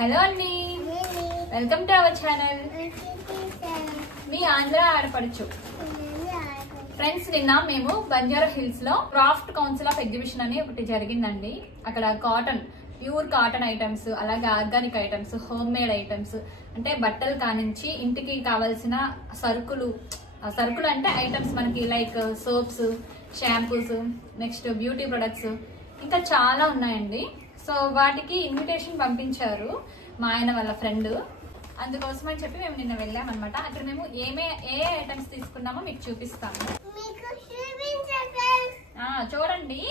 Hello అండి, welcome to our channel. మీ ఆంధ్ర ఆడపడుచు friends. నిన్న మేము బంజారా హిల్స్ లో క్రాఫ్ట్ కౌన్సిల్ ఆఫ్ ఎగ్జిబిషన్ అని ఒకటి జరిగిందండి. అక్కడ కాటన్, ప్యూర్ కాటన్ ఐటమ్స్, అలాగే organic items, home made items, అంటే బట్టలు కానించి ఇంటికి కావాల్సిన సరుకులు అంటే ఐటమ్స్ మనకి like soaps, shampoos, next beauty products, ఇంకా చాలా ఉన్నాయండి. సో వాటికి ఇన్విటేషన్ పంపించారు మా ఆయన వాళ్ళ ఫ్రెండ్. అందుకోసం అని చెప్పి మేము నిన్న వెళ్ళామన్నమాట. అక్కడ మేము ఏ ఐటమ్స్ తీసుకున్నామో మీకు చూపిస్తాము, చూడండి.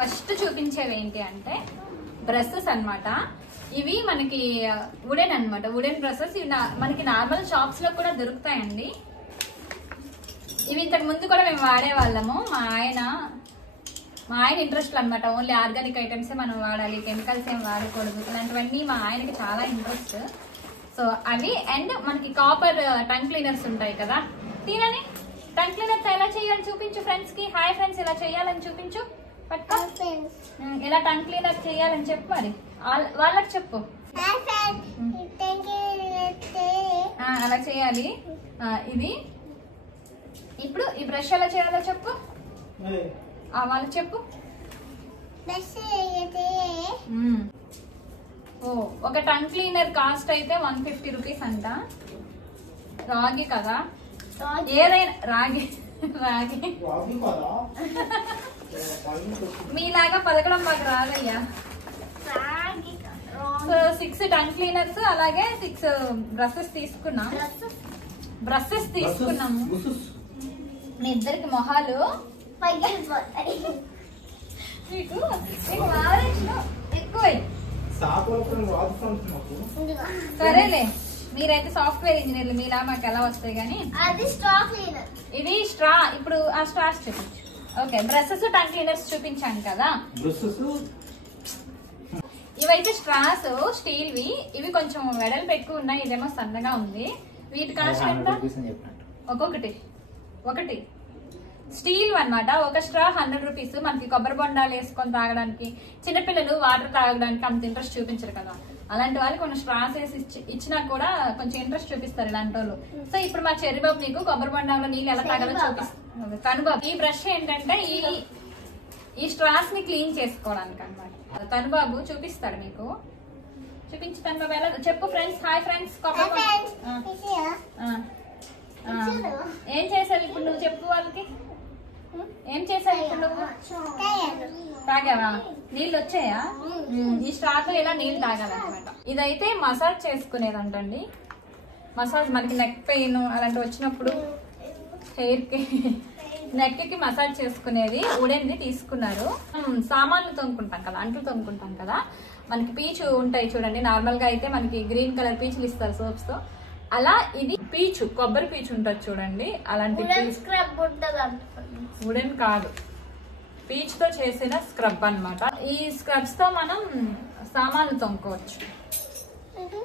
ఫస్ట్ చూపించేవి ఏంటి అంటే బ్రషెస్ అన్నమాట. ఇవి మనకి వుడెన్ అన్నమాట, వుడెన్ బ్రషెస్. ఇవి మనకి నార్మల్ షాప్స్ లో కూడా దొరుకుతాయండి. ఇవి ఇంతకు ముందు కూడా మేము వాడేవాళ్ళము. మా ఆయన ఇంట్రెస్ట్ అన్నమాట. ఓన్లీ ఆర్గానిక్ ఐటమ్సే మనం వాడాలి, కెమికల్స్ ఏం వాడకూడదు, ఇలాంటివన్నీ మా ఆయనకి చాలా ఇంట్రెస్ట్. సో అవి అండ్ మనకి కాపర్ టంగ్ క్లీనర్స్ ఉంటాయి కదా. దీనిని టంగ్ క్లీనర్స్ ఎలా చేయాలి చూపించు ఫ్రెండ్స్ కి. హాయ్ ఫ్రెండ్స్, ఇలా చేయాలని చూపించు. ఇలా టంగ్ క్లీనర్ చేయాలని చెప్పు, మరి వాళ్ళకి చెప్పు. అలా చేయాలి. ఇది ఇప్పుడు ఈ బ్రష్ ఎలా చేయాలో చెప్పు, వాళ్ళకి చెప్పు. ఒక టంగ్ క్లీనర్ కాస్ట్ అయితే 150 రూపీస్ అంట. రాగి కదా, ఏదైనా రాగి మీలాగా పదకడం మాకు రాదయ్యా. సో 6 టంగ్ క్లీనర్స్, అలాగే 6 బ్రషెస్ తీసుకున్నాము. మీ ఇద్దరికి మొహాలు మీకు ఎక్కువ. సరేలే, మీరైతే సాఫ్ట్వేర్ ఇంజనీర్లు, మీలా మాకు ఎలా వస్తాయి కానీ. ఇది స్ట్రా. ఇప్పుడు ఆ స్ట్రాస్ చూపించు. ఓకే, బ్రషెస్ టంగ్ క్లీనర్స్ చూపించాను కదా. ఇవైతే స్ట్రాస్ స్టీల్వి. ఇవి కొంచెం వెడల్పు ఎక్కువ ఉన్నాయి, ఇదేమో సన్నగా ఉంది. వీటి కాస్ట్ ఎంత? ఒకటి స్టీల్ అన్నమాట. ఒక స్ట్రా 100 రూపీస్. మనకి కొబ్బరి బొండాలు వేసుకొని తాగడానికి, చిన్నపిల్లలు వాటర్ తాగడానికి అంత ఇంట్రెస్ట్ చూపించరు కదా, అలాంటి వాళ్ళకి కొన్ని స్ట్రాస్ వేసి ఇచ్చినా కూడా కొంచెం ఇంట్రెస్ట్ చూపిస్తారు ఇలాంటి వాళ్ళు. సో ఇప్పుడు మా చెర్రిబాబు నీకు కొబ్బరి బొండంలో నీళ్ళు ఎలా తాగాలో చూపిస్తారు. తనుబాబు ఈ బ్రష్ ఏంటంటే ఈ స్ట్రాస్ ని క్లీన్ చేసుకోవడానికి అనమాట. తనుబాబు చూపిస్తాడు మీకు. చూపించి తనుబాబు ఎలా చెప్పు ఫ్రెండ్స్. Hi friends. ఏం చేసావు ఇప్పుడు నువ్వు, చెప్పు వాళ్ళకి. ఏం చేసావు ఇప్పుడు నువ్వు? తాగావా? నీళ్ళు వచ్చాయా? ఈ స్ట్రాతో ఇలా నీళ్ళు తాగాలన్నమాట. ఇదైతే మసాజ్ చేసుకునేదంటండి. మసాజ్ మనకి నెక్ పెయిన్ అలాంటివి వచ్చినప్పుడు హెయిర్ కి, నెక్ కి మసాజ్ చేసుకునేది ఉడెన్ది తీసుకున్నారు. సామాన్లు తోముకుంటాం కదా, అంట్లు తోముకుంటాం కదా, మనకి పీచు ఉంటాయి చూడండి. నార్మల్ గా అయితే మనకి గ్రీన్ కలర్ పీచులు ఇస్తారు సోప్స్ తో. అలా ఇది పీచు, కొబ్బరి పీచు ఉంటుంది చూడండి. అలాంటి వుడెన్ కాదు, పీచ్ తో చేసిన స్క్రబ్ అన్నమాట. ఈ స్క్రబ్స్ తో మనం సామాన్లు తోముకోవచ్చు.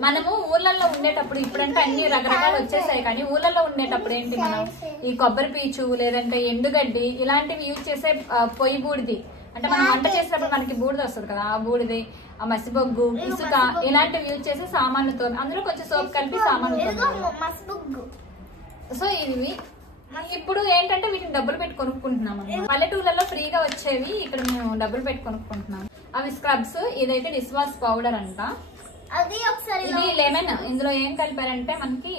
మనము ఊర్లలో ఉండేటప్పుడు, ఇప్పుడంటే అన్ని రకరకాలు వచ్చేసాయి, కానీ ఊర్లలో ఉండేటప్పుడు ఏంటి, మనం ఈ కొబ్బరి పీచు లేదంటే ఎండుగడ్డి ఇలాంటివి యూజ్ చేసే పొయ్యి బూడిది, అంటే మనం వంట చేసినప్పుడు మనకి బూడిద వస్తుంది కదా, ఆ బూడిది, ఆ మసిబొగ్గు, ఇసుక ఇలాంటివి యూజ్ చేసి సామాన్లతో, అందులో కొంచెం సోప్ కలిపి సామాన్లతో. సో ఇవి ఇప్పుడు ఏంటంటే వీటిని డబ్బులు పెట్టి కొనుక్కుంటున్నాం. పల్లెటూర్లలో ఫ్రీగా వచ్చేవి, ఇక్కడ మేము డబ్బులు పెట్టి కొనుక్కుంటున్నాం. అవి స్క్రబ్స్. ఇదైతే డిష్ వాష్ పౌడర్ అంట. ఇది లెమన్. ఇందులో ఏం కలిపారంటే మనకి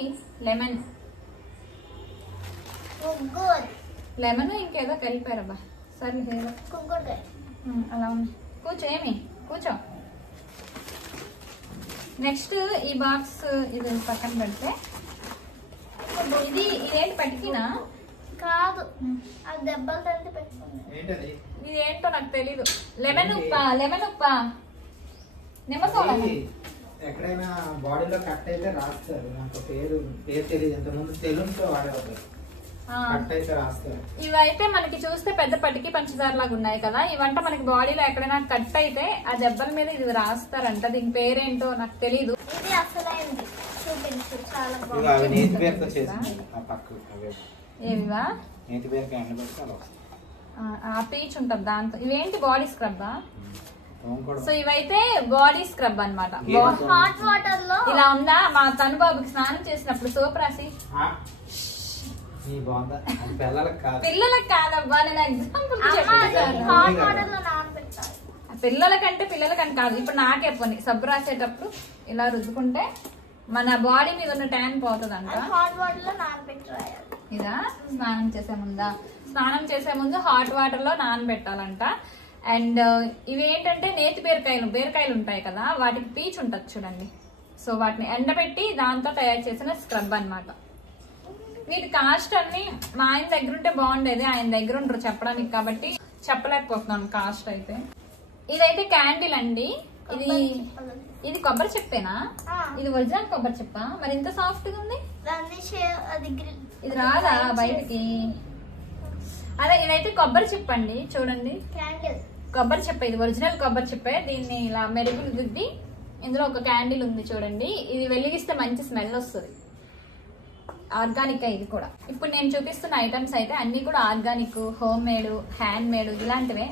లెమన్ ఇంకేదో కలిపారబ్బా. సరే అలా ఉంది. కూర్చో, ఏమి కూర్చో. నెక్స్ట్ ఈ బాక్స్ ఇది పక్కన పెడితే, ఇదేంటి పట్టికినా కాదు, ఇది ఏంటో నాకు తెలీదు. లెమన్ ఉప్ప నిమ్మసోడా. ఎక్కడైనా బాడీలో కట్ అయితే రాస్తారు, నాకు పేరు తెలియదు. ఇంతకుముందు తెలుగుతో వాడేవారు, కట్ అయితే రాస్తారు. ఇవైతే మనకి చూస్తే పెద్ద పట్టికి పంచదార లాగా ఉన్నాయి కదా. ఇవంటే మనకి బాడీలో ఎక్కడైనా కట్ అయితే ఆ దెబ్బల మీద ఇది రాస్తారంట. దీని పేరేంటో నాకు తెలీదు. ఇది అసలైంది. చూపించు చాలా బాగుంది. ఏవివా నేతి బీరకాయ ఎండబెడితే అలా వస్తుంది. ఆ పీచ్ ఉంటుంది దాంతో. ఇవేంటి బాడీ స్క్రబ్బా? సో ఇవైతే బాడీ స్క్రబ్ అన్నమాట. హాట్ వాటర్ లో ఇలా ఉందా? మా తనుబాబుకి స్నానం చేసినప్పుడు సోప్ రాసి. పిల్లలకు కాదబ్బా, నేను ఎగ్జాంపుల్ హాట్ వాటర్ లో నానబెట్టాలి. పిల్లలకంటే కాదు, ఇప్పుడు నాకే పోనీ సబ్బు రాసేటప్పుడు ఇలా రుద్దుకుంటే మన బాడీ మీద ఉన్న ట్యాన్ పోతుంది అంట. హాట్ వాటర్ లో నానబెట్టాలి. ఇదా స్నానం చేసే ముందు హాట్ వాటర్ లో నానబెట్టాలంట. అండ్ ఇవి ఏంటంటే నేతి బీరకాయలు ఉంటాయి కదా, వాటికి పీచ్ ఉంటుంది చూడండి. సో వాటిని ఎండబెట్టి దాంతో తయారు చేసిన స్క్రబ్ అన్నమాట. వీటి కాస్ట్ అన్ని మా ఆయన దగ్గర ఉంటే బాగుండేది, ఆయన దగ్గర ఉండరు చెప్పడానికి, కాబట్టి చెప్పలేకపోతున్నాను కాస్ట్ అయితే. ఇదైతే క్యాండిల్ అండి. ఇది కొబ్బరి చెప్పేనా? ఇది ఒరిజినల్ కొబ్బరి చెప్పా? మరి ఇంత సాఫ్ట్ గా ఉంది. ఇది రాదా బయటికి? అదే ఇదైతే కొబ్బరి చెప్పండి, చూడండి కొబ్బరి చెప్ప. ఇది ఒరిజినల్ కొబ్బరి చెప్పే. దీన్ని ఇలా మెరుగులు దిద్ది ఇందులో ఒక క్యాండిల్ ఉంది చూడండి. ఇది వెలిగిస్తే మంచి స్మెల్ వస్తుంది. ఆర్గానిక్ ఇది కూడా. ఇప్పుడు నేను చూపిస్తున్న ఐటమ్స్ అయితే అన్ని కూడా organic, home made, hand made ఇలాంటివే.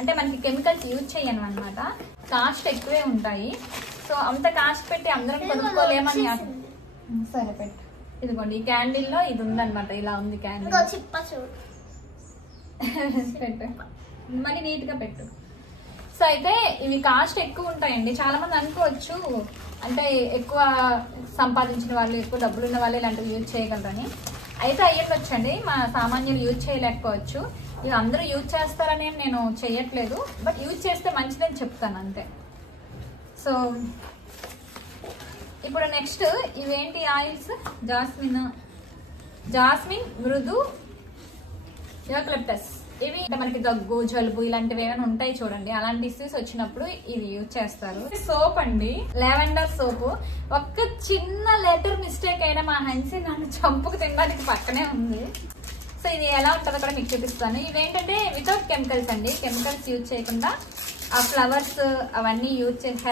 అంటే మనకి కెమికల్స్ యూజ్ చేయను అనమాట. కాస్ట్ ఎక్కువే ఉంటాయి. సో అంత కాస్ట్ పెట్టి అందరం కొనుక్కోలేమని. సరే పెట్టు. ఇదిగోండి ఈ క్యాండిల్ లో ఇది ఉందన్నమాట. ఇలా ఉంది క్యాండిల్. పెట్టు, మళ్ళీ నీట్ గా పెట్టు. సో అయితే ఇవి కాస్ట్ ఎక్కువ ఉంటాయండి. చాలా మంది అనుకోవచ్చు అంటే ఎక్కువ సంపాదించిన వాళ్ళు, ఎక్కువ డబ్బులు ఉన్న వాళ్ళు ఇలాంటివి యూజ్ చేయగలరని. అయితే అయ్యొచ్చండి, మా సామాన్యులు యూజ్ చేయలేకపోవచ్చు. ఇవి అందరూ యూజ్ చేస్తారని నేను చెయ్యట్లేదు, బట్ యూజ్ చేస్తే మంచిదని చెప్తాను అంతే. సో ఇప్పుడు నెక్స్ట్ ఇవేంటి ఆయిల్స్? జాస్మిన్, మృదు, యూకలిప్టస్. ఇవి మనకి దగ్గు, జలుబు ఇలాంటివి ఏమైనా ఉంటాయి చూడండి, అలాంటి ఇష్యూస్ వచ్చినప్పుడు ఇది యూజ్ చేస్తారు. సోప్ అండి, లావెండర్ సోప్. ఒక్క చిన్న లెటర్ మిస్టేక్ అయినా మా హన్సీ నన్ను చంపుకు తినడానికి పక్కనే ఉంది. సో ఇది ఎలా ఉంటుందో కూడా మీకు చూపిస్తాను. ఇవేంటంటే వితౌట్ కెమికల్స్ అండి, కెమికల్స్ యూజ్ చేయకుండా ఆ ఫ్లవర్స్ అవన్నీ యూజ్ చేసి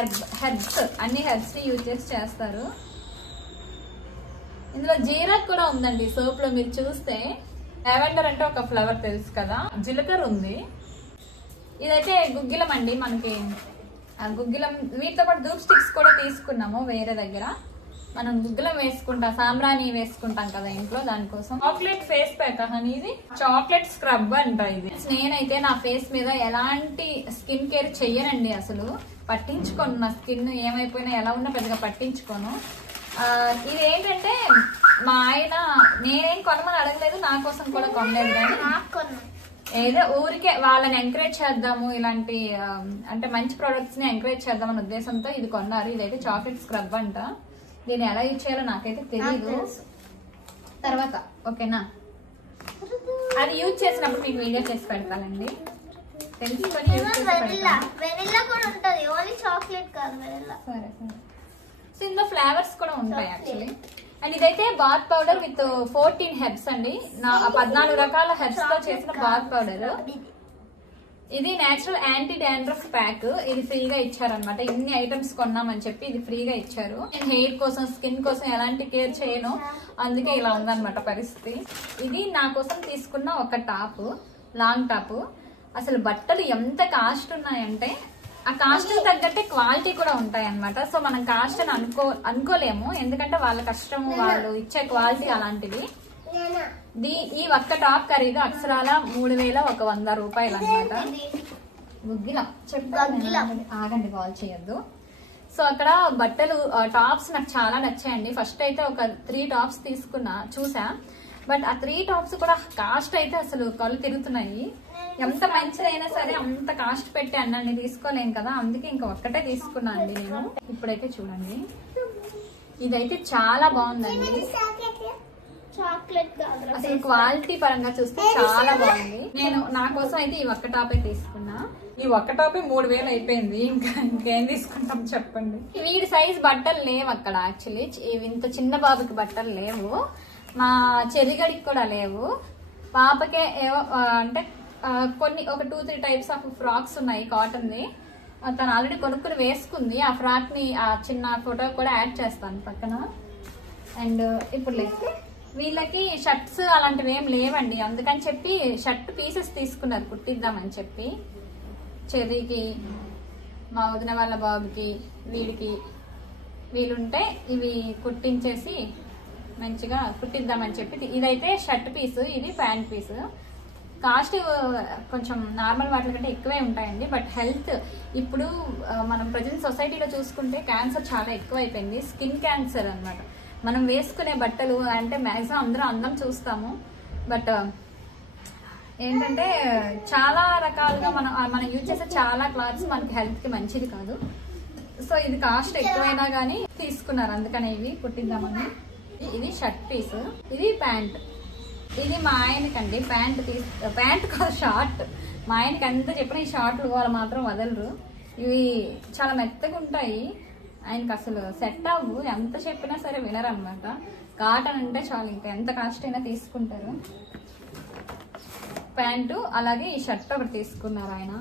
హెర్బ్స్ అన్ని హెర్బ్స్ ని యూజ్ చేసి చేస్తారు. ఇందులో జీరాక్ కూడా ఉందండి సోప్ లో. మీరు చూస్తే లావెండర్ అంటే ఒక ఫ్లవర్ తెలుసు కదా, జీలకర్ర ఉంది. ఇదైతే గుగ్గిలం అండి. మనకి గుగ్గిలం వీటితో పాటు ధూప్ స్టిక్స్ కూడా తీసుకున్నాము వేరే దగ్గర. మనం గుగ్గిలం వేసుకుంటాం, సాంబ్రాణి వేసుకుంటాం కదా ఇంట్లో, దానికోసం. చాక్లెట్ ఫేస్ ప్యాక్ హనీ, ఇది చాక్లెట్ స్క్రబ్ అంట. ఇది నేనైతే నా ఫేస్ మీద ఎలాంటి స్కిన్ కేర్ చెయ్యనండి, అసలు పట్టించుకోను. నా స్కిన్ ఏమైపోయినా ఎలా ఉన్నా పెద్దగా పట్టించుకోను. ఇది ఏంటంటే మా ఆయన నేనేం కొనమని అడగలేదు, నా కోసం కూడా కొనలేదు, కానీ ఏదో ఊరికే వాళ్ళని ఎంకరేజ్ చేద్దాము, ఇలాంటి అంటే మంచి ప్రొడక్ట్స్ ని ఎంకరేజ్ చేద్దామని ఉద్దేశంతో ఇది కొన్నారు. ఇదైతే చాక్లెట్ స్క్రబ్ అంట. దీన్ని ఎలా యూజ్ చేయాలో నాకైతే తెలీదు. తర్వాత ఓకేనా, అది యూజ్ చేసినప్పుడు మీకు వీడియో చేసి పెడతానండి. తెలుసుకొని సరే. సో ఇందులో ఫ్లేవర్స్ కూడా ఉంటాయి యాక్చువల్లీ. అండ్ ఇదైతే బాత్ పౌడర్ విత్ 14 హెర్బ్స్ అండి. 14 రకాల హెర్బ్స్ తో చేసిన బాత్ పౌడర్. ఇది నేచురల్ యాంటీ డాండ్రఫ్ ప్యాక్. ఇది ఫ్రీగా ఇచ్చారనమాట. ఇన్ని ఐటమ్స్ కొన్నామని చెప్పి ఇది ఫ్రీగా ఇచ్చారు. నేను హెయిర్ కోసం, స్కిన్ కోసం ఎలాంటి కేర్ చేయను, అందుకే ఇలా ఉందన్నమాట పరిస్థితి. ఇది నా కోసం తీసుకున్న ఒక టాప్, లాంగ్ టాప్. అసలు బట్టలు ఎంత కాస్ట్ ఉన్నాయంటే ఆ కాస్ట్ తగ్గట్టే క్వాలిటీ కూడా ఉంటాయి అన్నమాట. సో మనం కాస్ట్ అని అనుకోలేము, ఎందుకంటే వాళ్ళ కష్టము, వాళ్ళు ఇచ్చే క్వాలిటీ అలాంటిది. ఈ ఒక్క టాప్ ఖరీదు అక్షరాల 3100 రూపాయలు అనమాట. గుగ్గిలం ఆగండి, కాల్ చేయొద్దు. సో అక్కడ బట్టలు టాప్స్ నాకు చాలా నచ్చాయండి. ఫస్ట్ అయితే ఒక 3 టాప్స్ చూసా, బట్ ఆ 3 టాప్స్ కూడా కాస్ట్ అయితే అసలు కళ్ళు తిరుగుతున్నాయి. ఎంత మంచిదైనా సరే అంత కాస్ట్ పెట్టి అన్నీ తీసుకోలేం కదా, అందుకే ఇంకా ఒక్కటే తీసుకున్నా అండి నేను. ఇప్పుడైతే చూడండి, ఇదైతే చాలా బాగుందండి. అసలు క్వాలిటీ పరంగా చూస్తే చాలా బాగుంది. నేను నా కోసం అయితే ఈ ఒక్క టాపే తీసుకున్నా. ఈ ఒక్క టాపే 3000 అయిపోయింది. ఇంకేం తీసుకుంటాం చెప్పండి. వీడి సైజ్ బట్టలు లేవు అక్కడ యాక్చువల్లీ. ఇంత చిన్న బాబుకి బట్టలు లేవు, మా చెరిగడికి కూడా లేవు. పాపకే ఏవో అంటే కొన్ని ఒక 2-3 టైప్స్ ఆఫ్ ఫ్రాక్స్ ఉన్నాయి కాటన్ది. తను ఆల్రెడీ కొనుక్కుని వేసుకుంది. ఆ ఫ్రాక్ ని ఆ చిన్న ఫోటో కూడా యాడ్ చేస్తాను పక్కన. అండ్ ఇప్పుడు వీళ్ళకి షర్ట్స్ అలాంటివి ఏం లేవండి, అందుకని చెప్పి షర్ట్ పీసెస్ తీసుకున్నారు కుట్టిద్దామని చెప్పి. చెర్రీకి, మా వదిన వాళ్ళ బాబుకి, వీడికి వీలుంటే ఇవి కుట్టించేసి మంచిగా కుట్టిద్దామని చెప్పి. ఇదైతే షర్ట్ పీస్, ఇది ప్యాంట్ పీస్. కాస్ట్ కొంచెం నార్మల్ వాటి కంటే ఎక్కువే ఉంటాయండి. బట్ హెల్త్ ఇప్పుడు మనం ప్రజెంట్ సొసైటీలో చూసుకుంటే క్యాన్సర్ చాలా ఎక్కువైపోయింది. స్కిన్ క్యాన్సర్ అన్నమాట. మనం వేసుకునే బట్టలు అంటే మ్యాక్సిమం అందరూ అందం చూస్తాము, బట్ ఏంటంటే చాలా రకాలుగా మనం యూజ్ చేసే చాలా క్లాత్స్ మనకి హెల్త్కి మంచిది కాదు. సో ఇది కాస్ట్ ఎక్కువైనా కానీ తీసుకున్నారు, అందుకని ఇవి కుట్టిద్దామని. ఇది షర్ట్ పీస్, ఇది ప్యాంట్. ఇది మా ఆయనకండి ప్యాంట్ కాదు షార్ట్. మా ఆయనకి అంతా చెప్పిన ఈ షార్ట్లు వాళ్ళు మాత్రం వదలరు. ఇవి చాలా మెత్తగా ఉంటాయి, ఆయనకి అసలు సెట్ అవ్వు, ఎంత చెప్పినా సరే వినరు అనమాట. కాటన్ అంటే చాలు, ఇంకా ఎంత కాస్ట్ అయినా తీసుకుంటారు. ప్యాంటు అలాగే ఈ షర్ట్ ఒకటి తీసుకున్నారు ఆయన.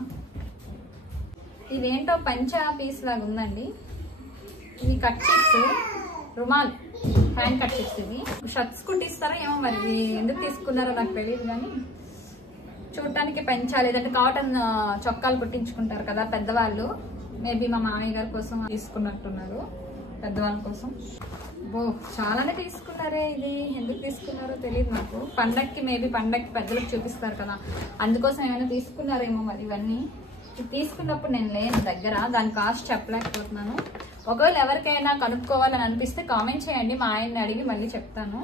ఇదేంటో పంచా పీస్ లాగా ఉందండి. ఇవి కట్ చిప్స్, రుమాల్ హ్యాండ్ కట్ చిప్స్. ఇవి షర్ట్స్ కుట్టిస్తారా ఏమో మరి, ఎందుకు తీసుకున్నారో నాకు తెలియదు కానీ చూడటానికి పంచా లేదంటే కాటన్ చొక్కాలు కుట్టించుకుంటారు కదా పెద్దవాళ్ళు, మేబీ మా మామయ్య గారి కోసం తీసుకున్నట్టున్నారు, పెద్దవాళ్ళ కోసం. చాలానే తీసుకున్నారే, ఇది ఎందుకు తీసుకున్నారో తెలియదు నాకు. పండక్కి మేబీ పండక్కి పెద్దలకు చూపిస్తారు కదా, అందుకోసం ఏమైనా తీసుకున్నారేమో మరి. ఇవన్నీ తీసుకున్నప్పుడు నేను లేను దగ్గర, దాని కాస్ట్ చెప్పలేకపోతున్నాను. ఒకవేళ ఎవరికైనా కనుక్కోవాలని అనిపిస్తే కామెంట్ చేయండి, మా ఆయన్ని అడిగి మళ్ళీ చెప్తాను.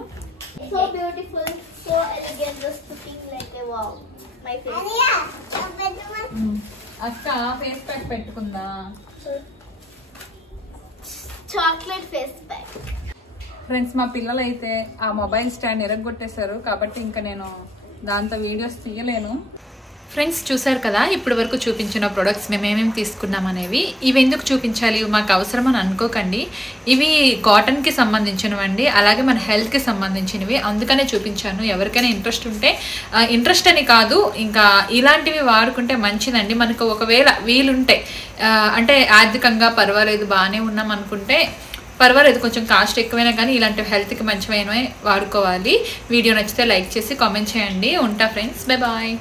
So beautiful, so elegant, just looking like a wow. My face. అక్క ఫేస్ ప్యాక్ పెట్టుకుందా? Chocolate face pack. ఫ్రెండ్స్, మా పిల్లలు అయితే ఆ మొబైల్ స్టాండ్ ఎరగొట్టేశారు కాబట్టి ఇంకా నేను దాంతో వీడియోస్ తీయలేను. ఫ్రెండ్స్, చూసారు కదా ఇప్పటి వరకు చూపించిన ప్రొడక్ట్స్ మేము ఏమేమి తీసుకున్నాం అనేవి. ఇవి ఎందుకు చూపించాలి, మాకు అవసరం అని అనుకోకండి. ఇవి కాటన్కి సంబంధించినవండి, అలాగే మన హెల్త్కి సంబంధించినవి, అందుకనే చూపించాను. ఎవరికైనా ఇంట్రెస్ట్ ఉంటే, ఇంట్రెస్ట్ అని కాదు, ఇంకా ఇలాంటివి వాడుకుంటే మంచిదండి. మనకు ఒకవేళ వీలుంటే అంటే ఆర్థికంగా పర్వాలేదు బాగానే ఉన్నాం అనుకుంటే పర్వాలేదు, కొంచెం కాస్ట్ ఎక్కువైనా కానీ ఇలాంటి హెల్త్కి మంచివైనవి వాడుకోవాలి. వీడియో నచ్చితే లైక్ చేసి కామెంట్ చేయండి. ఉంటా ఫ్రెండ్స్, బై బాయ్.